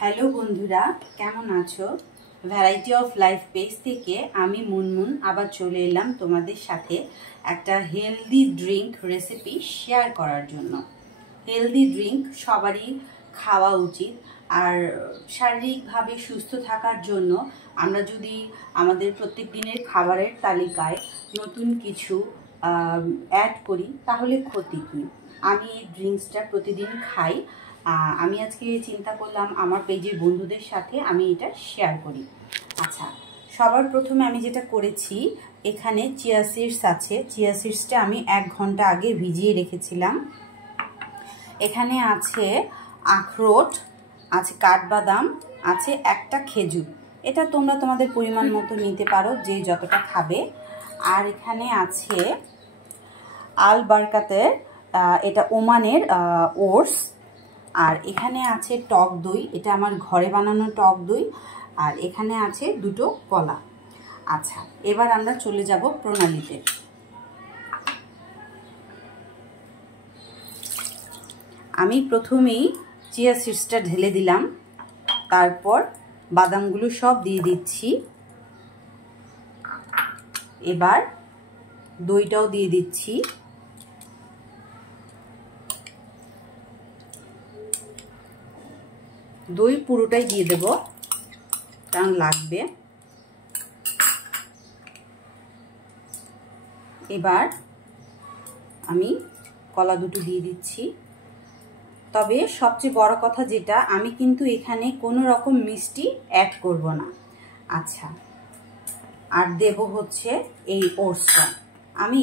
Hello বন্ধুরা, কেমন আছো? ভ্যারাইটি অফ লাইফ পেজ থেকে আমি মুনমুন আবার চলে এলাম তোমাদের সাথে একটা হেলদি ড্রিঙ্ক রেসিপি শেয়ার করার জন্য। হেলদি ড্রিঙ্ক সবারই খাওয়া উচিত, আর শারীরিকভাবে সুস্থ থাকার জন্য আমরা যদি আমাদের প্রত্যেক দিনের খাবারের তালিকায় নতুন কিছু অ্যাড করি তাহলে ক্ষতি কী? আমি এই ড্রিঙ্কসটা প্রতিদিন খাই। আমি আজকে চিন্তা করলাম আমার পেজের বন্ধুদের সাথে আমি এটা শেয়ার করি। আচ্ছা, সবার প্রথমে আমি যেটা করেছি, এখানে চিয়া সিডস আছে। চিয়া সিডসটা আমি 1 ঘন্টা আগে ভিজিয়ে রেখেছিলাম। এখানে আছে আখরোট, আছে কাঠবাদাম, আছে একটা খেজুর। এটা তোমরা তোমাদের পরিমাণ মতো নিতে পারো, যে যতটা খাবে। আর এখানে আছে আল বারকাতের, এটা ওমানের ওটস। আর এখানে আছে টক দই, এটা আমার ঘরে বানানো টক দই। আর এখানে আছে 2টো কলা। আচ্ছা, এবার আমরা চলে যাব প্রণালীতে। আমি প্রথমেই চিয়া সিডসটা ঢেলে দিলাম, তারপর বাদামগুলো সব দিয়ে দিচ্ছি। এবার দইটাও দিয়ে দিচ্ছি। দই পুরোটাই দিয়ে দেব, কারণ লাগবে। এবার আমি কলা 2টো দিয়ে দিচ্ছি। তবে সবচেয়ে বড় কথা যেটা, আমি কিন্তু এখানে কোনো রকম মিষ্টি অ্যাড করব না। আচ্ছা, আর দেব হচ্ছে এই ওটসটা। আমি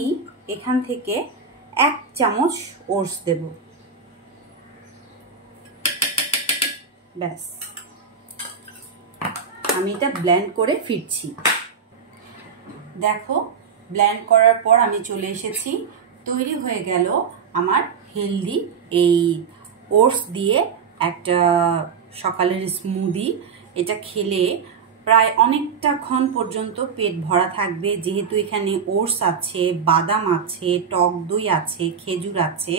এখান থেকে 1 চামচ ওটস দেব। ব্যাস, আমি এটা ব্লেন্ড করে ফিরছি। দেখো, ব্লেন্ড করার পর আমি চলে এসেছি। তৈরি হয়ে গেল আমার হেলদি এই ওটস দিয়ে একটা সকালের স্মুদি। এটা খেলে প্রায় অনেকটাক্ষণ পর্যন্ত পেট ভরা থাকবে, যেহেতু এখানে ওটস আছে, বাদাম আছে, টক দই আছে, খেজুর আছে,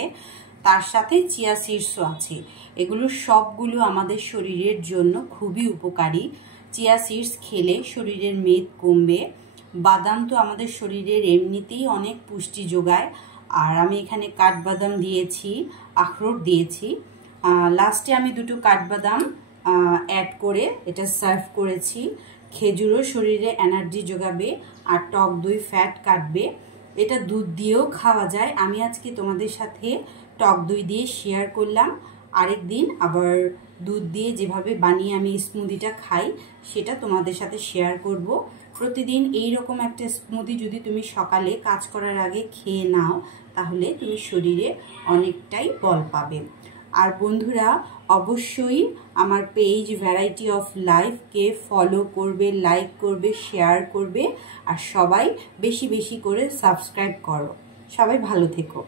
তার সাথে চিয়া সিডসও আছে। এগুলো সবগুলো আমাদের শরীরের জন্য খুবই উপকারী। চিয়া সিডস খেলে শরীরের মেদ কমবে। বাদাম তো আমাদের শরীরের এমনিতেই অনেক পুষ্টি যোগায়। আর আমি এখানে কাঠবাদাম দিয়েছি, আখরোট দিয়েছি। লাস্টে আমি 2টো কাঠবাদাম অ্যাড করে এটা সার্ভ করেছি। খেজুরও শরীরে এনার্জি যোগাবে, আর টক দই ফ্যাট কাটবে। এটা দুধ দিয়েও খাওয়া যায়। আমি আজকে তোমাদের সাথে টক দই দিয়ে শেয়ার করলাম। আরেকদিন আবার দুধ দিয়ে যেভাবে বানিয়ে আমি স্মুদিটা খাই সেটা তোমাদের সাথে শেয়ার করব। প্রতিদিন এই রকম একটা স্মুদি যদি তুমি সকালে কাজ করার আগে খেয়ে নাও, তাহলে তুমি শরীরে অনেকটাই বল পাবে। আর বন্ধুরা, অবশ্যই আমার পেজ ভ্যারাইটি অফ লাইফকে ফলো করবে, লাইক করবে, শেয়ার করবে, আর সবাই বেশি বেশি করে সাবস্ক্রাইব করো। সবাই ভালো থেকো।